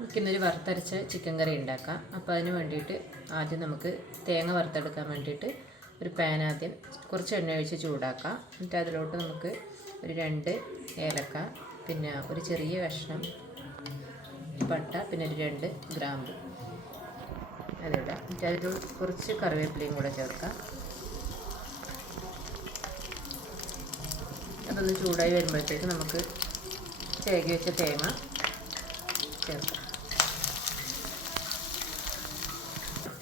നമുക്കിന്നൊരു വറുത്തരച്ച ചിക്കൻ കറി ഉണ്ടാക്കാം. അപ്പോൾ അതിന് വേണ്ടിയിട്ട് ആദ്യം നമുക്ക് തേങ്ങ വറുത്തെടുക്കാൻ വേണ്ടിയിട്ട് ഒരു പാൻ ആദ്യം കുറച്ച് എണ്ണ ഒഴിച്ച് ചൂടാക്കാം. എന്നിട്ട് അതിലോട്ട് നമുക്ക് ഒരു 2 ഏലക്ക, പിന്നെ ഒരു ചെറിയ കഷ്ണം പട്ട, പിന്നെ ഒരു 2 ഗ്രാമ്പു അതിടാം. എന്നിട്ട് അതിൽ കുറച്ച് കറിവേപ്പിലയും കൂടെ ചേർക്കാം. അതൊന്ന് ചൂടായി വരുമ്പോഴത്തേക്ക് നമുക്ക് ചിരകി വെച്ച തേങ്ങ ചേർക്കാം.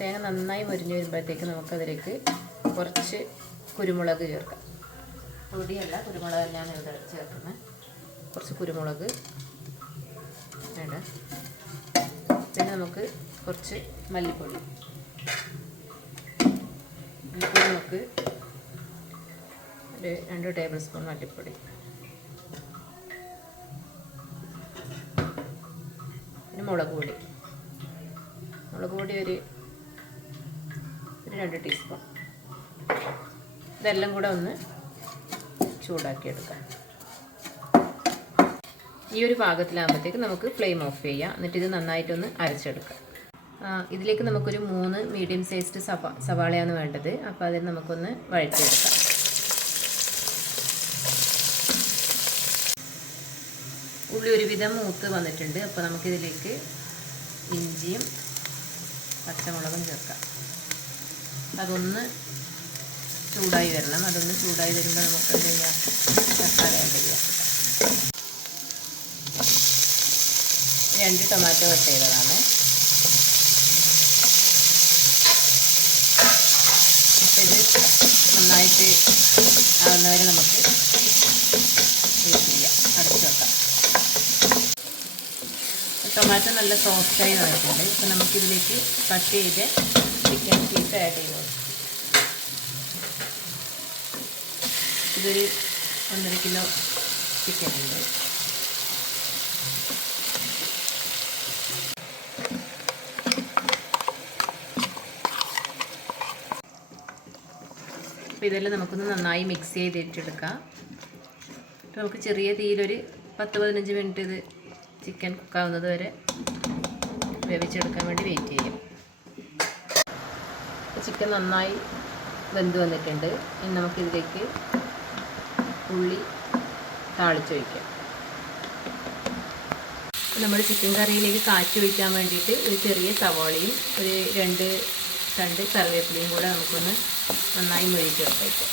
തേങ്ങ നന്നായി മുരിഞ്ഞ് വരുമ്പോഴത്തേക്ക് നമുക്കതിലേക്ക് കുറച്ച് കുരുമുളക് ചേർക്കാം. പൊടിയല്ല, കുരുമുളക് തന്നെയാണ് ഇവിടെ ചേർക്കുന്നത്. കുറച്ച് കുരുമുളക് വേണ്ട. പിന്നെ നമുക്ക് കുറച്ച് മല്ലിപ്പൊടി നമുക്ക് ഒരു 2 ടേബിൾ സ്പൂൺ മല്ലിപ്പൊടി, പിന്നെ മുളക് പൊടി ഒരു 2 ടീസ്പൂൺ. ഇതെല്ലാം കൂടെ ഒന്ന് ചൂടാക്കിയെടുക്കാം. ഈ ഒരു പാകത്തിലാകുമ്പോഴത്തേക്ക് നമുക്ക് ഫ്ലെയിം ഓഫ് ചെയ്യാം. എന്നിട്ട് ഇത് നന്നായിട്ടൊന്ന് അരച്ചെടുക്കാം. ഇതിലേക്ക് നമുക്കൊരു 3 മീഡിയം സൈസ്ഡ് സവാളയാണ് വേണ്ടത്. അപ്പോൾ അതിൽ നമുക്കൊന്ന് വഴറ്റിയെടുക്കാം. ഉള്ളി ഒരുവിധം മൂത്ത് വന്നിട്ടുണ്ട്. അപ്പോൾ നമുക്കിതിലേക്ക് ഇഞ്ചിയും പച്ചമുളകും ചേർക്കാം. അതൊന്ന് ചൂടായി വരണം. അതൊന്ന് ചൂടായി വരുമ്പോൾ നമുക്ക് എന്ത് ചെയ്യാം, തക്കാളി ആഡ് ചെയ്യാം. 2 ടൊമാറ്റോ കട്ട് ചെയ്തതാണ്. ഇത് നന്നായിട്ട് ആവുന്നവരെ നമുക്ക് വെയിറ്റ് ചെയ്യാം. അടച്ചു വെക്കാം. ടൊമാറ്റോ നല്ല സോഫ്റ്റായി വന്നിട്ടുണ്ട്. ഇപ്പോൾ നമുക്കിതിലേക്ക് കട്ട് ചെയ്ത് ചിക്കൻ പീസ് ആഡ് ചെയ്ത് കൊടുക്കും. ഇതൊരു 1.5 കിലോ ചിക്കൻ ഉണ്ട്. അപ്പോൾ ഇതെല്ലാം നമുക്കൊന്ന് നന്നായി മിക്സ് ചെയ്തിട്ടെടുക്കാം. നമുക്ക് ചെറിയ തീയിലൊരു 10-15 മിനിറ്റ് ഇത് ചിക്കൻ കുക്കാവുന്നത് വരെ വേവിച്ചെടുക്കാൻ വേണ്ടി വെയിറ്റ് ചെയ്യാം. ചിക്കൻ നന്നായി വെന്ത് വന്നിട്ടുണ്ട്. ഇനി നമുക്കിതിലേക്ക് ഉള്ളി താളിച്ചൊഴിക്കാം. നമ്മൾ ചിക്കൻ കറിയിലേക്ക് കാച്ചൊഴിക്കാൻ വേണ്ടിയിട്ട് ഒരു ചെറിയ സവാളയും ഒരു 2 തണ്ട് കറിവേപ്പിലയും കൂടെ നമുക്കൊന്ന് നന്നായി മുരിച്ചെടുത്തേക്കാം.